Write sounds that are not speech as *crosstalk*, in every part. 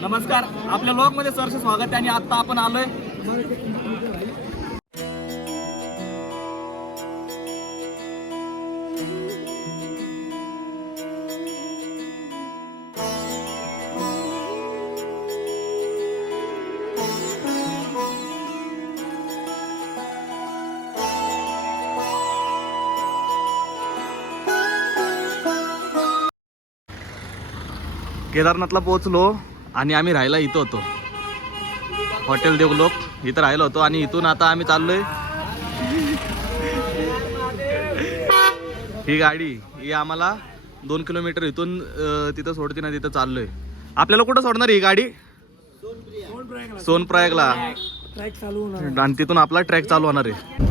नमस्कार आपल्या लोकमध्ये मध्ये स्वागत आहे आणि आत्ता आपण आलोय. केदारनाथला पोहोचलो. आणि आम्ही राहायला इथं होतो हॉटेल देवलोक इथं राहिलो होतो आणि इथून आता आम्ही चाललोय ही गाडी ही आम्हाला दोन किलोमीटर इथून तिथं सोडते ना तिथं चाललोय आपल्याला कुठं सोडणार ही गाडी सोनप्रयागला आणि तिथून आपला ट्रॅक चालू होणार आहे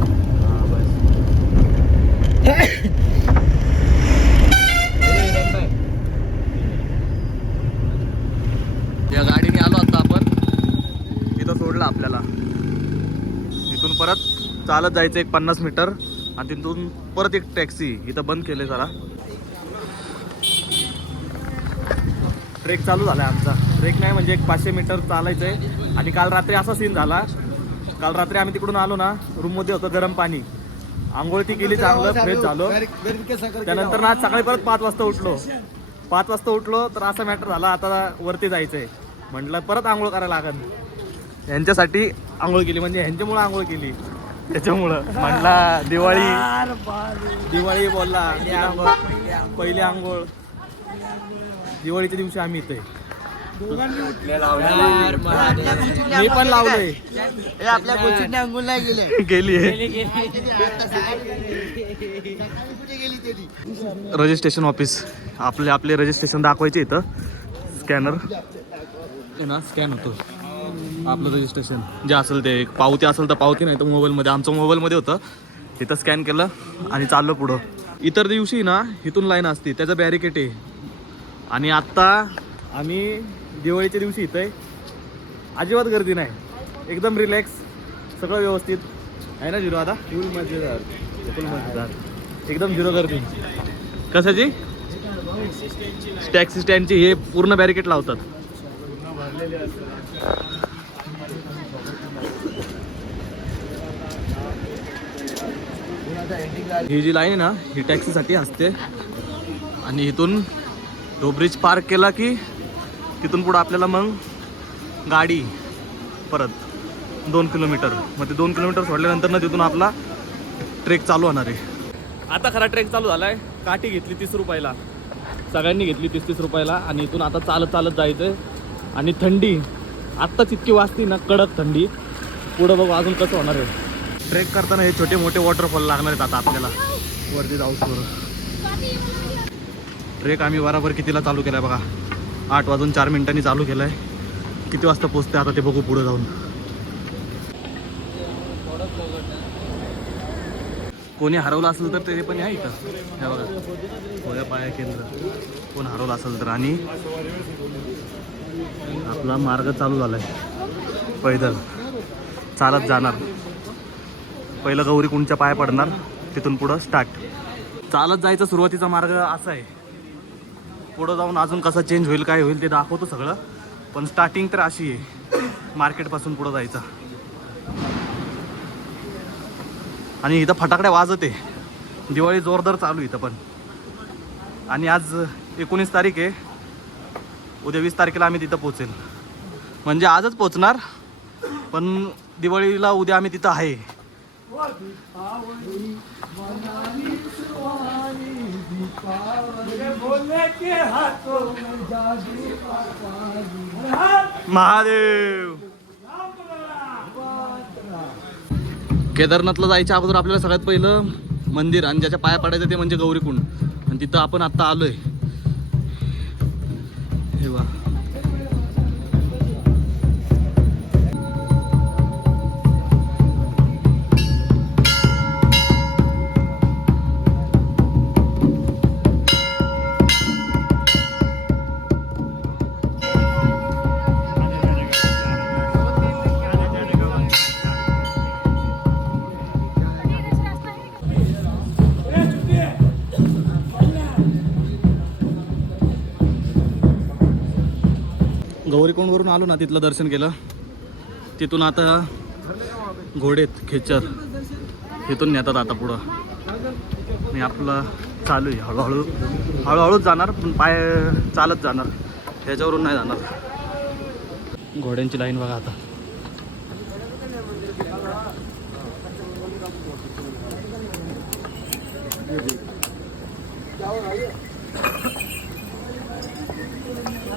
या गाडीने आलो आता आपण तिथं सोडलं आपल्याला तिथून परत चालत जायचं एक पन्नास मीटर. आणि तिथून परत एक टॅक्सी. इथं बंद केले जरा. ट्रेक चालू झाला आहे आमचा. ट्रेक नाही म्हणजे एक पाचशे मीटर चालायचं आहे आणि काल रात्री असा सीन झाला. काल रात्री आम्ही तिकडून आलो ना रूममध्ये होतं गरम पाणी. आंघोळ ती केली चांगलं फ्रेश झालो. त्यानंतर ना आज सकाळी परत पाच वाजता उठलो. पाच वाजता उठलो तर असा मॅटर झाला आता वरती जायचंय. म्हटलं परत आंघोळ करायला लागेल यांच्यासाठी आंघोळ केली. म्हणजे ह्यांच्यामुळं आंघोळ केली. त्याच्यामुळं म्हटला दिवाळी. दिवाळी बोलला पहिली आंघोळ. दिवाळीच्या दिवशी आम्ही इथे. मी पण लावलोय. आपल्या कोचिंगने अंघोळ नाही गेले. गेली रजिस्ट्रेशन ऑफिस. आपले आपले रजिस्ट्रेशन दाखवायचे इथं. स्कॅनर. ना स्कॅन होतो. आपलं रजिस्ट्रेशन जे असेल ते एक पावती असेल तर पावती नाही तर मोबाईलमध्ये. आमचं मोबाईलमध्ये होतं. तिथं स्कॅन केलं आणि चाललो पुढं. इतर दिवशी ना इथून लाईन असते. त्याचं बॅरिकेट आहे. आणि आत्ता आम्ही दिवाळीच्या दिवशी इथं आहे. अजिबात गर्दी नाही. एकदम रिलॅक्स सगळं व्यवस्थित. आहे ना झिरो आता? फुल मजेदार. फुल मजेदार. एकदम झिरो गर्दी. कशाची? टॅक्सी स्टँडची हे पूर्ण बॅरिकेड लावतात. ही जी लाईन आहे ना ही टॅक्सीसाठी असते. आणि इथून तो ब्रिज पार्क केला की तिथून पुढं आपल्याला मग गाडी परत दोन किलोमीटर मग ते दोन किलोमीटर सोडल्यानंतर ना तिथून आपला ट्रेक चालू होणार आहे. आता खरा ट्रेक चालू झाला आहे काठी घेतली तीस रुपयाला. सगळ्यांनी घेतली तीस तीस रुपयाला आणि इथून आता चालत चालत जायचं आहे आणि थंडी आत्ताच इतकी वाजती ना कडक थंडी. पुढं बघू अजून कसं होणार आहे. ट्रेक करताना हे छोटे मोठे वॉटरफॉल लागणार आहेत आता आपल्याला. वरती जाऊ ट्रेक आम्ही बराबर कितीला चालू केलाय बघा. आठ वाजून चार मिनिटांनी चालू केलाय. किती वाजता पोचते आता ते बघू पुढे जाऊन. कोणी हरवलं असेल तर ते पण आहे इथं. ह्या बघा. थोड्या पाया केंद्र. कोण हरवलं असेल तर आणि? आपला मार्ग चालू झालाय. पैदल. चालत जाणार. पहिलं गौरी कुंडच्या पाया पडणार तिथून पुढं स्टार्ट चालत जायचा सुरुवातीचा मार्ग असा आहे. पुढं जाऊन अजून कसं चेंज होईल काय होईल ते दाखवतो सगळं. पण स्टार्टिंग तर अशी आहे. मार्केटपासून पुढं जायचा. आणि इथं फटाकड्या वाजत आहे. दिवाळी जोरदार चालू इथं पण. आणि आज एकोणीस तारीख आहे. उद्या वीस तारखेला आम्ही तिथं पोचेल म्हणजे आजच पोचणार पण दिवाळीला उद्या आम्ही तिथं आहे. महादेव. केदारनाथला जायच्या अगोदर आपल्याला सगळ्यात पहिलं मंदिर आणि ज्याच्या पाया पडायचं ते म्हणजे गौरीकुंड. आणि तिथं आपण आत्ता आलोय. हे वा गौरीकोंडवरून आलो ना तिथलं दर्शन केलं. तिथून आता घोडेत खेचर तिथून नेतात आता पुढं. आणि आपलं चालू आहे. हळूहळू हळूहळूच जाणार पण पाय चालत जाणार. त्याच्यावरून नाही जाणार. घोड्यांची लाईन बघा आता.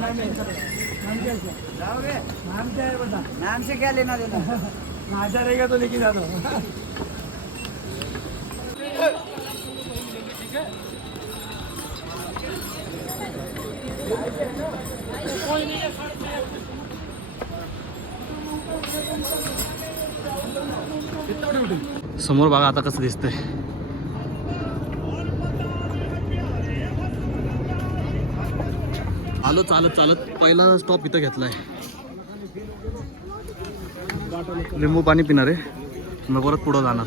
*laughs* नाम से क्या लेना देना माझा रहेगा तो लेके जा दो समोर बघा आता कसं दिसतंय. आलो चालत चालत पहिला स्टॉप इथं घेतलाय लिंबू पाणी पिणार आहे मग परत पुढं जाणार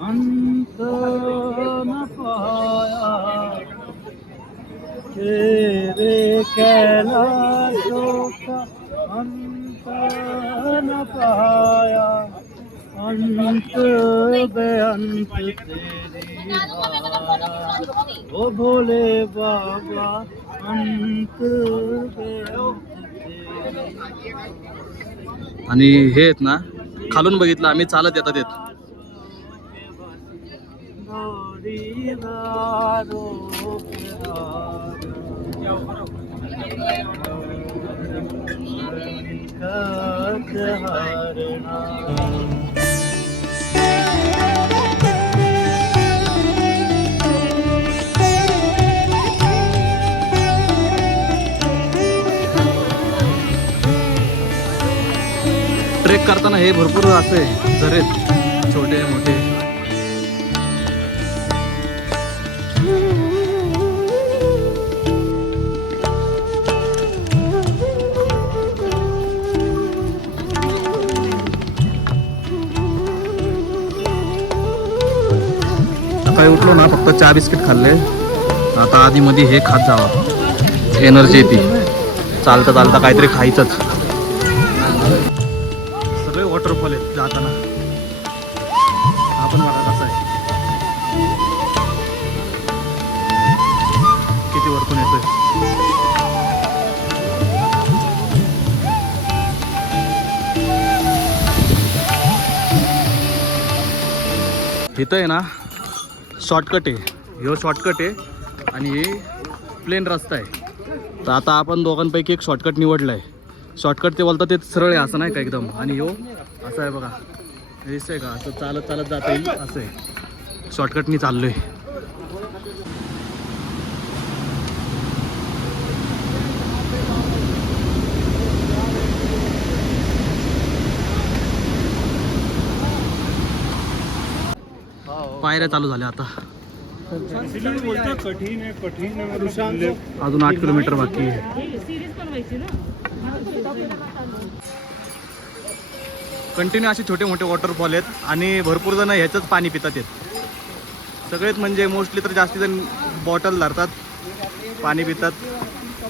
अंत न तेरे कैलाशों का अंत न पाया अंत बेअंत तेरी माया ओ भोले बाबा अंत बेअंत तेरी आणि हे आहेत ना खालून बघितलं आम्ही चालत येतात येत. ट्रेक करताना हे भरपूर असे झरेत छोटे मोठे. सकाळी उठलो ना फक्त चहा बिस्किट खाल्ले. आता आधी मध्ये हे खात जावा एनर्जी येते. चालता चालता काहीतरी खायचंच. सगळे वॉटरफॉल आहेत जाताना. आपण बघा कसं आहे. किती वरतून येतोय. इथं आहे ना शॉर्टकट आहे. ह्यो शॉर्टकट आहे आणि हे प्लेन रस्ता आहे. तर आता आपण दोघांपैकी एक शॉर्टकट निवडला आहे शॉर्टकट ते बोलतात ते सरळ आहे असं नाही का एकदम? आणि ह्यो असं आहे बघा. हे दिसतंय का? असं चालत चालत जाता येईल असं आहे. शॉर्टकटनी चाललोय. पायऱ्या चालू झाल्या आता. अजून आठ किलोमीटर बाकी आहे. कंटिन्यू असे छोटे मोठे वॉटरफॉल आहेत आणि भरपूर जण ह्याचंच पाणी पितात आहेत. सगळेच म्हणजे मोस्टली तर जास्ती जण बॉटल धरतात पाणी पितात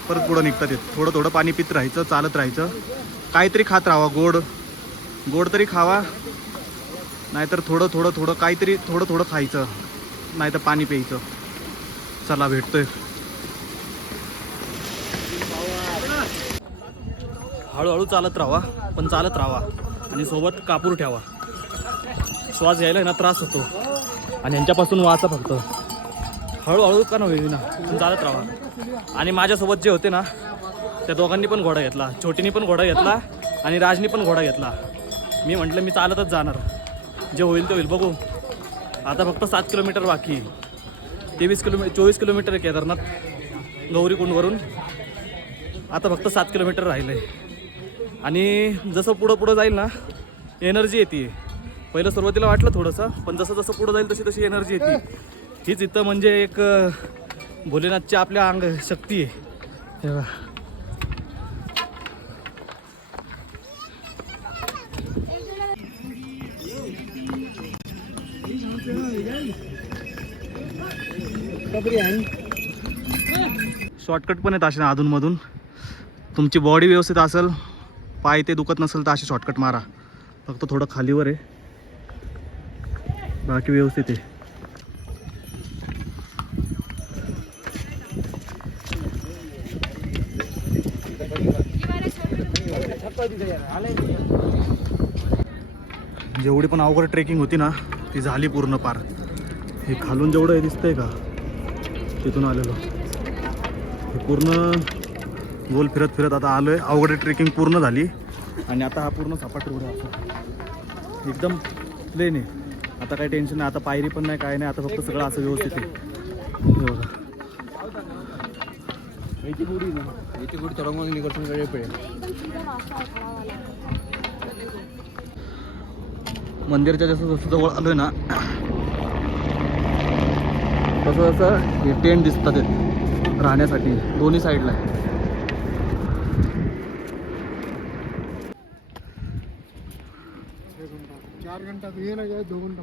परत पुढं निघतात येत थोडं थोडं पाणी पित राहायचं चालत राहायचं. काहीतरी खात राहावा गोड. गोड तरी खावा. नाहीतर थोडं थोडं थोडं काहीतरी थोडं थोडं खायचं. नाहीतर पाणी प्यायचं. चला भेटतोय. हळूहळू चालत राहावा पण चालत राहावा आणि सोबत कापूर ठेवा. श्वास घ्यायला ना त्रास होतो. आणि यांच्यापासून वाचा फक्त. हळूहळू का नव्हे ना पण चालत राहा. आणि माझ्यासोबत जे होते ना त्या दोघांनी पण घोडा घेतला. छोटीनी पण घोडा घेतला आणि राजनी पण घोडा घेतला. मी म्हटलं मी चालतच जाणार. जे होईल ते होईल. बघू. आता फक्त सात किलोमीटर बाकी. आहे तेवीस किलोमीटर चोवीस किलोमीटर आहे केदारनाथ गौरीकुंडवरून आता फक्त सात किलोमीटर राहिलं. आहे आणि जसं पुढं पुढं जाईल ना एनर्जी येते. पहिलं सुरुवातीला वाटलं थोडंसं पण जसं जसं पुढं जाईल तशी तशी एनर्जी येते. हीच इथं म्हणजे एक भोलेनाथची आपल्या अंग शक्ती आहे तेव्हा शॉर्टकट पण आहेत असे अधूनमधून. तुमची बॉडी व्यवस्थित असेल पाय ते दुखत नसेल तर असे शॉर्टकट मारा. फक्त थोडं खालीवर आहे. बाकी व्यवस्थित आहे. जेवढी पण अवघड ट्रेकिंग होती ना ती झाली पूर्ण पार. हे खालून जेवढं हे दिसतंय का? तिथून आलेलो. हे पूर्ण गोल फिरत फिरत आता आलो आहे अवघड ट्रेकिंग पूर्ण झाली. आणि आता हा पूर्ण सपाट रोड आहे एकदम प्लेन आहे. आता काही टेन्शन नाही. आता पायरी पण नाही काय नाही. आता फक्त सगळं असं व्यवस्थित आहे. हे बघा. मंदिरच्या जसं जसं जवळ आलोय ना तसं तसं हे टेंट दिसतात आहेत राहण्यासाठी दोन्ही साईडला. आहे चार घंटा ये ना जाए दो घंटा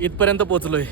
इथपर्यंत पोचलोय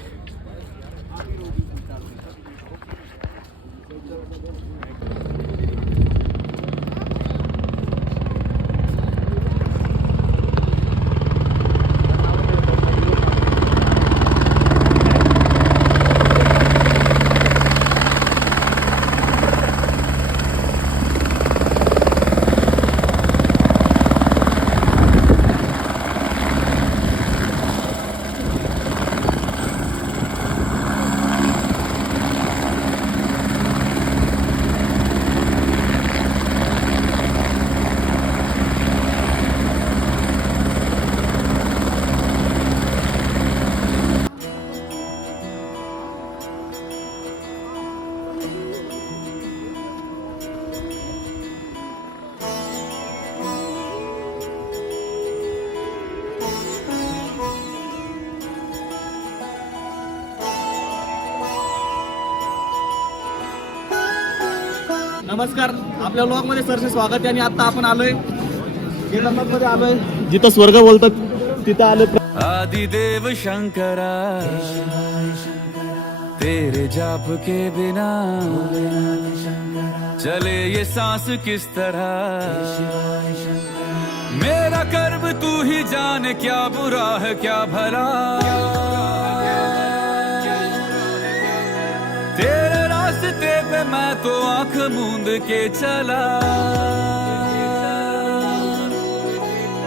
नमस्कार. आपल्या ब्लॉग मध्ये सरसे स्वागत आहे आणि आता आपण आलोय केदारनाथ मध्ये आलोय. जिथं स्वर्ग बोलतात तिथं आलोय आदिदेव शंकरा तेरे जाप के बिना चले ये सांस किस तरह? मेरा कर्म तू ही जाने क्या बुरा है क्या भला? रास्ते पे मैं तो आंख मूंद के चला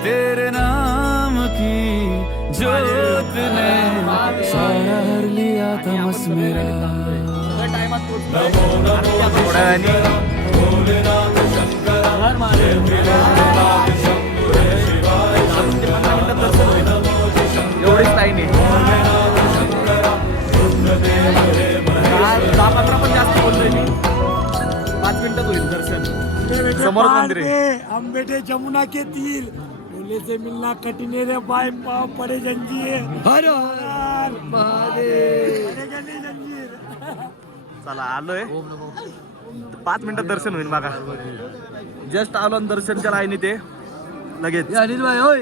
तेरे नाम की जोत ने सारा हर लिया तमस मेरा एवढीच लाईन आहे. दहा पंधरा पण जास्त बोलतोय मी पाच मिनिटात होईल दर्शन समोरच मंदिर आहे. हम बेटे जमुना के तीर बोले से मिलना कठिन है रे भाई पाँव पड़े जंजीर. हर हर महादेव. चला आलोय. पाच मिनिटात दर्शन होईल बघा. जस्ट आलो आणि दर्शनच्या लाईनीत ते. लगेच. अनिल भाई होय.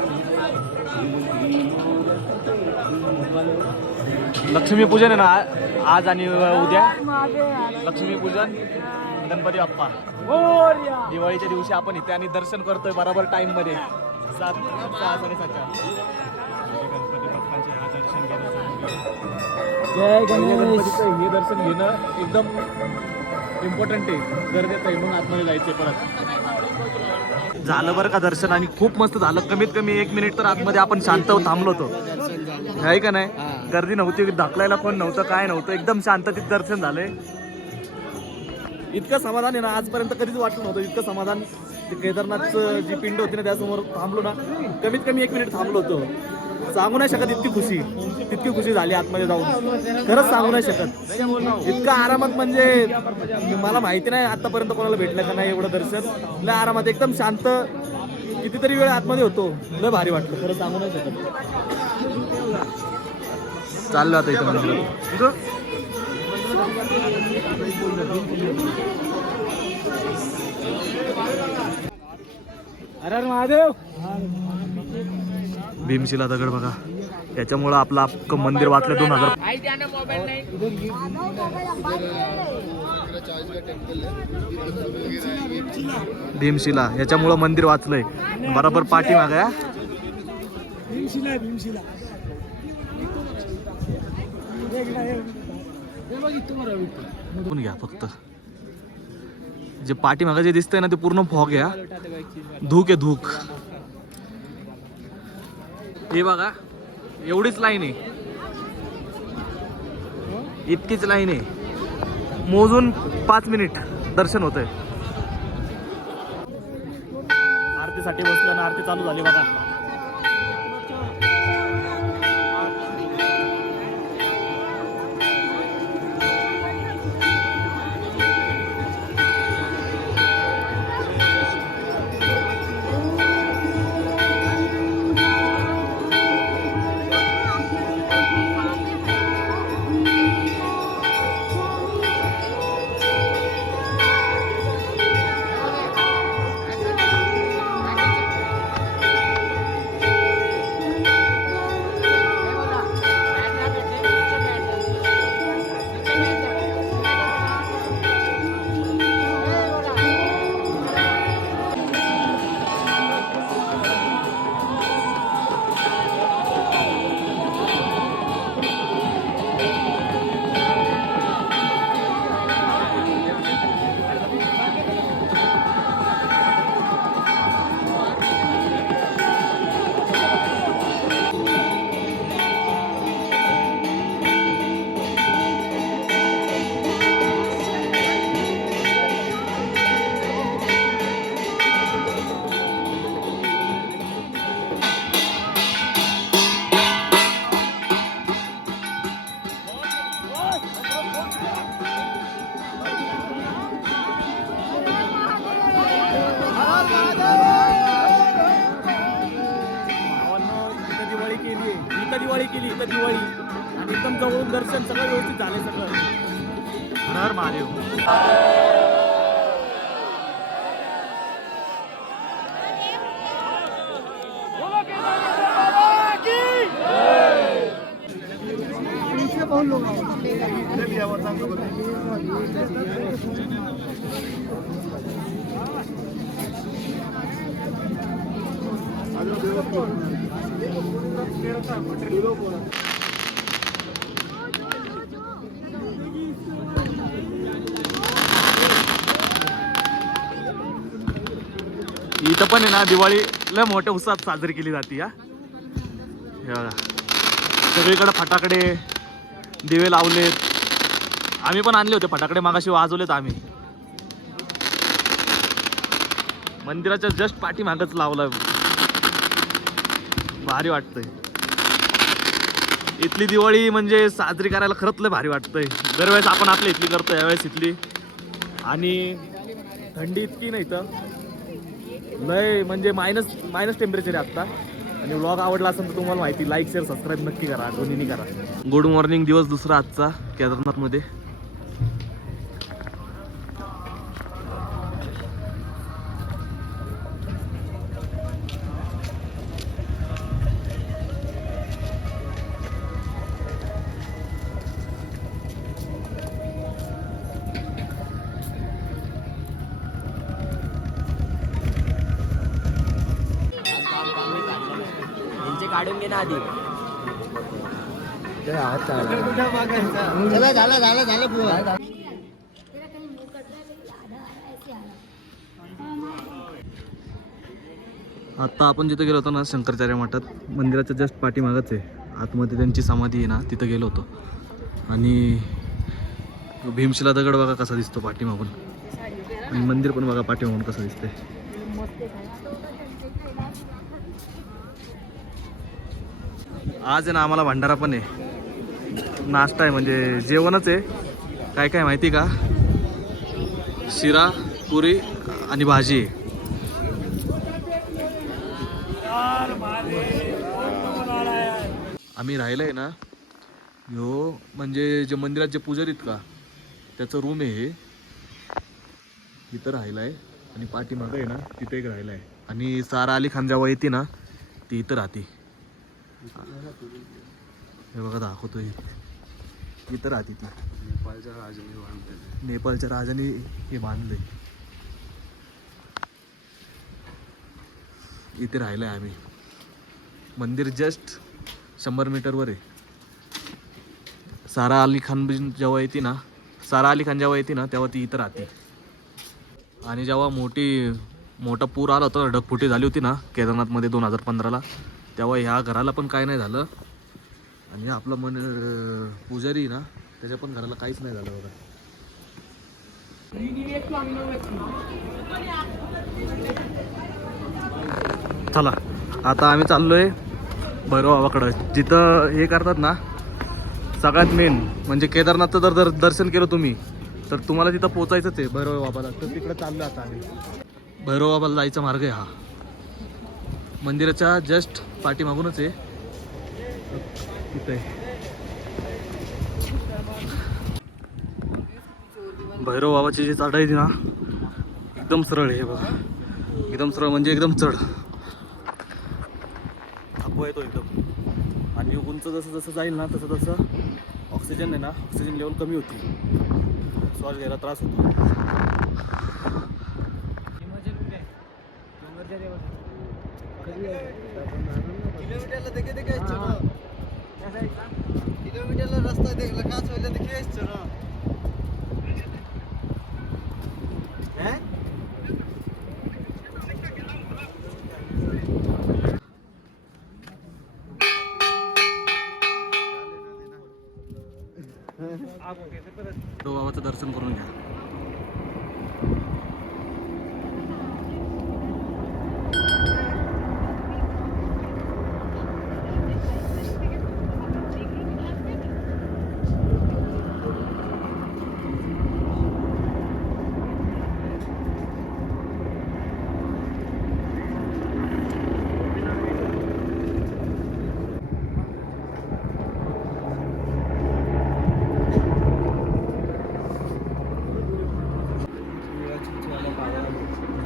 लक्ष्मीपूजन आहे ना आज आणि उद्या. लक्ष्मीपूजन गणपती बाप्पा. दिवाळीच्या दिवशी आपण इथे आणि दर्शन करतोय बरोबर टाइममध्ये. सात सहा साडेसातच्या गणपती बाप्पांचे हा दर्शन हे दर्शन घेणं एकदम इम्पॉर्टंट आहे. गरजेचं आहे म्हणून आतमध्ये जायचे परत. झालं बरं का दर्शन? आणि खूप मस्त झालं. कमीत कमी एक मिनिट तर आतमध्ये आपण शांत थांबलो होतो. आहे का नाही? गर्दी नव्हती ढकलायला कोण नव्हतं काय नव्हतं. एकदम शांततेत दर्शन झालंय. इतकं समाधान आहे ना आजपर्यंत कधीच वाटलं नव्हतं. इतकं समाधान केदारनाथचं जी पिंड होती ना त्यासमोर थांबलो ना. कमीत कमी एक मिनिट थांबलो होतो. सांगू नाही शकत इतकी खुशी. तितकी खुशी झाली आतमध्ये जाऊन. खरंच सांगू नाही शकत. इतका आरामात म्हणजे मला माहिती नाही आतापर्यंत कोणाला भेटलं का नाही एवढं दर्शन. लय आरामात एकदम शांत. कितीतरी वेळ आतमध्ये होतो. लय भारी वाटलं. खरं सांगू नाही शकत. चाललो आता इथं अरे महादेव. भीमशिला दगड बघा. याच्यामुळं आपलं अख्खं मंदिर वाचलं दोन हजार. भीमशिला. याच्यामुळं मंदिर वाचलंय. बरोबर पाठी मागा भीमशिला आहे, भीमशिला. घ्या फक्त. जे पाठीमागं जे दिसतंय ना ते पूर्ण फॉग घ्या धूक आहे धूक. हे बघा एवढीच लाईन आहे. इतकीच लाईन आहे. मोजून पाच मिनिट दर्शन होतंय. आरतीसाठी बसलं ना आरती चालू झाली बघा. इथं पण आहे ना दिवाळी लय मोठ्या उत्साहात साजरी केली जाते या. सगळीकडे फटाकडे दिवे लावलेत. आम्ही पण आणले होते फटाकडे मागाशी वाजवलेत आम्ही. मंदिराच्या जस्ट पाठीमागच लावलं भारी वाटतंय. इथली दिवाळी म्हणजे साजरी करायला खरंच लय भारी वाटतंय. दरवेळेस आपण आपल्या इथली करतो यावेळेस इथली. आणि थंडी इतकी नाही तर. लय म्हणजे मायनस मायनस टेम्परेचर आहे आत्ता. आणि व्लॉग आवडला असेल तर तुम्हाला माहिती लाईक शेअर सबस्क्राईब नक्की करा. दोन्ही करा. गुड मॉर्निंग दिवस दुसरा आजचा केदारनाथमध्ये. आत्ता आपण जिथं गेलो होतो ना शंकराचार्य मठात मंदिराच्या जस्ट पाठीमागच आहे. आतमध्ये त्यांची समाधी आहे ना तिथं गेलो होतो. आणि भीमशिला दगड बघा कसा दिसतो पाठीमागून. आणि मंदिर पण बघा पाठीमागून कसं दिसतंय. आज आहे ना आम्हाला भंडारा पण आहे. नाश्ता आहे म्हणजे जेवणच आहे. काय काय माहिती का? शिरा पुरी आणि भाजी. आहे आम्ही राहिलं आहे ना ह्यो म्हणजे जे मंदिरात जे पुजारी आहेत का त्याचं रूम आहे हे. इथं राहिलं आहे आणि पाठीमागं आहे ना तिथे एक राहिलं आहे आणि सारा अली खान जेव्हा येते ना ती इथं राहते. हे बघा दाखवतो इथं राहते ती. नेपाळच्या राजाने हे बांधलंय. इथे राहिलं आहे आम्ही. मंदिर जस्ट शंभर मीटरवर आहे. सारा अली खान जेव्हा येते ना सारा अली खान जेव्हा येते ना तेव्हा ती इथं राहते. आणि जेव्हा मोठी मोठा पूर आला होता ढगफुटी झाली होती ना केदारनाथमध्ये दोन हजार पंधराला तेव्हा ह्या घराला पण काय नाही झालं. आणि आपलं मन पुजारी ना त्याच्या पण घराला काहीच नाही झालं बघा. चला आता आम्ही चाललोय भैरव बाबाकडं. जिथं हे करतात ना सगळ्यात मेन म्हणजे केदारनाथचं जर दर दर्शन केलं तुम्ही तर तुम्हाला तिथं पोचायचंच आहे भैरव बाबाला. तर तिकडं चाललो आता आम्ही. भैरव बाबाला जायचा मार्ग आहे हा. मंदिराच्या जस्ट पाठीमागूनच आहे. तिथे भैरव बाबाची जी चढाई आहे ना एकदम सरळ आहे हे बघा. एकदम सरळ म्हणजे एकदम चढ. थकवा येतो एकदम. आणि उंच जसं जसं जाईल ना तसं तसं ऑक्सिजन आहे ना ऑक्सिजन लेवल कमी होती. श्वास घ्यायला त्रास होतो. भैरव बाबाचं दर्शन करून घ्या.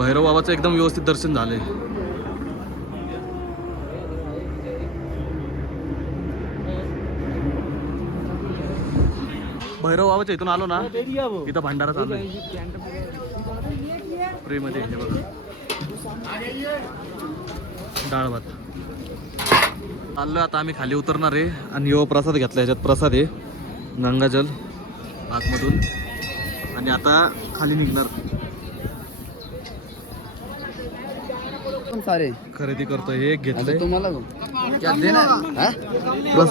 भैरव बाबाचं एकदम व्यवस्थित दर्शन झाले भैरव बाबाच्या इथून आलो ना इथं भांडारा चालू आहे. फ्रीमध्ये हे बघा. डाळ भात. आलो आता आम्ही खाली उतरणार आहे आणि यो प्रसाद घेतला याच्यात. प्रसाद आहे गंगाजल आतमधून. आणि आता खाली निघणार. सारे. खरेदी करतोय हे तुम्हाला हा?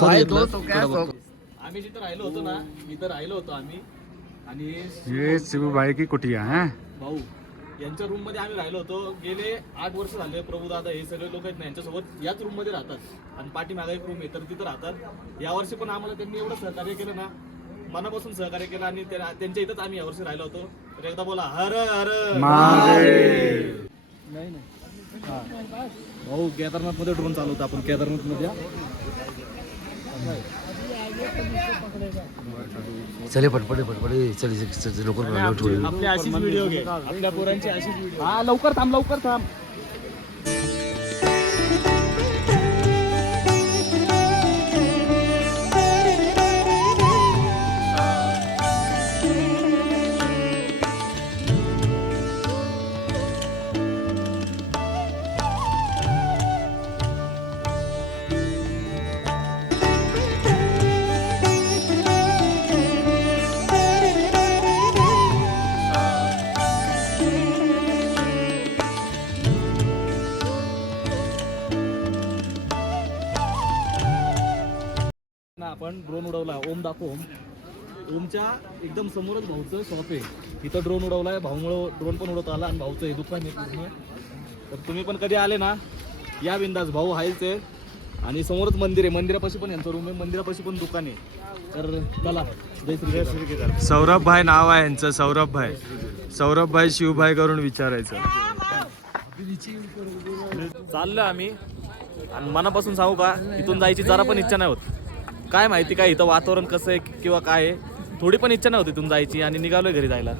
भाई, घेतला. हो. सो- आम्ही जिथं राहिलो होतो ना इथं राहिलो होतो आम्ही. आणि ये शिवभाई की कुटिया है? भाऊ यांच्या रूममध्ये आम्ही राहिलो होतो. गेले आठ वर्ष झाले प्रभू दादा हे सगळे लोक आहेत ना यांच्यासोबत याच रूममध्ये राहतात. आणि पाठीमागे एक रूम आहे तर तिथं राहतात. यावर्षी पण आम्हाला त्यांनी एवढं सहकार्य केलं ना मनापासून सहकार्य केलं आणि त्या- त्यांच्या इथंच आम्ही यावर्षी राहिलो होतो. तर एकदा बोला हर हर. नाही नाही. हा. भाऊ केदारनाथमध्ये ड्रोन चालवतो आपण केदारनाथमध्ये चले पटपटे पटपटे चले लवकर करा, लवकर करा. आपली अशीच व्हिडिओ घे. आपल्या पोरांची अशीच व्हिडिओ हा लवकर थांब लवकर थांब. आपण ड्रोन उडवला. ओम दाखव ओम. ओमच्या एकदम समोरच भाऊचं शॉप आहे. इथं ड्रोन उडवलाय. भाऊमुळं ड्रोन पण उडवता आला आणि भाऊचं हे दुकान आहे पूर्ण. तर तुम्ही पण कधी आले ना या बिंदास. भाऊ आहेच आहे. आणि समोरच मंदिर आहे. मंदिरापाशी पण यांचं रूम आहे. मंदिरापाशी पण दुकान आहे. तर चला जय श्री जय श्री सौरभ भाई नाव आहे यांचं. सौरभ भाई. सौरभ भाई शिवभाई करून विचारायचं. चाललो आम्ही. आणि मनापासून सांगू का इथून जायची जरा पण इच्छा नाही होत. काय माहिती काय इथं वातावरण कसं आहे किंवा काय आहे? थोडी पण इच्छा नव्हती होती जायची आणि निघालोय घरी जायला.